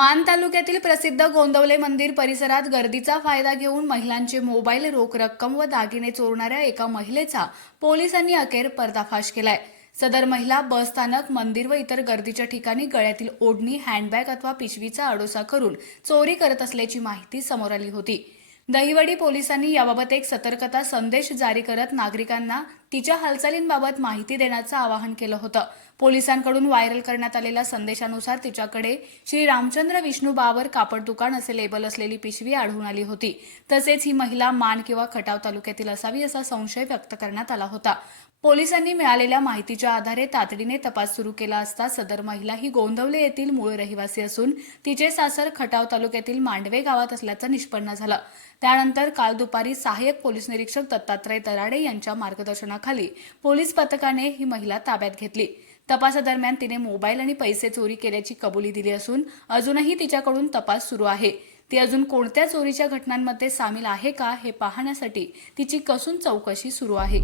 मान तालुक्यातील प्रसिद्ध गोंदवले मंदिर परिसरात गर्दीचा फायदा घेऊन महिलांचे मोबाईल रोख रक्कम व दागिने चोरणाऱ्या एका महिलेचा पोलिसांनी अखेर पर्दाफाश केलाय. सदर महिला बस स्थानक मंदिर व इतर गर्दीच्या ठिकाणी गळ्यातील ओढणी हँडबॅग अथवा पिशवीचा अडोसा करून चोरी करत असल्याची माहिती समोर आली होती. दहिवडी पोलिसांनी याबाबत एक सतर्कता संदेश जारी करत नागरिकांना तिच्या हालचालींबाबत माहिती देण्याचं आवाहन केलं होतं. पोलिसांकडून व्हायरल करण्यात आलेल्या संदेशानुसार तिच्याकडे श्री रामचंद्र विष्णू बावर कापड दुकान असे लेबल असलेली पिशवी आढळून आली होती. तसेच ही महिला मान किंवा खटाव तालुक्यातील असावी असा संशय व्यक्त करण्यात आला होता. पोलिसांनी मिळालेल्या माहितीच्या आधारे तातडीने तपास सुरू केला असता सदर महिला ही गोंदवले येथील मूळ रहिवासी असून तिचे सासर खटाव तालुक्यातील मांडवे गावात असल्याचं निष्पन्न झालं. त्यानंतर काल दुपारी सहाय्यक पोलीस निरीक्षक दत्तात्रय तराडे यांच्या मार्गदर्शनात मार्गदर्शनाखाली पोलीस पथकाने ही महिला ताब्यात घेतली. तपासादरम्यान तिने मोबाईल आणि पैसे चोरी केल्याची कबुली दिली असून अजूनही तिच्याकडून तपास सुरू आहे. ती अजून कोणत्या चोरीच्या घटनांमध्ये सामील आहे का हे पाहण्यासाठी तिची कसून चौकशी सुरू आहे.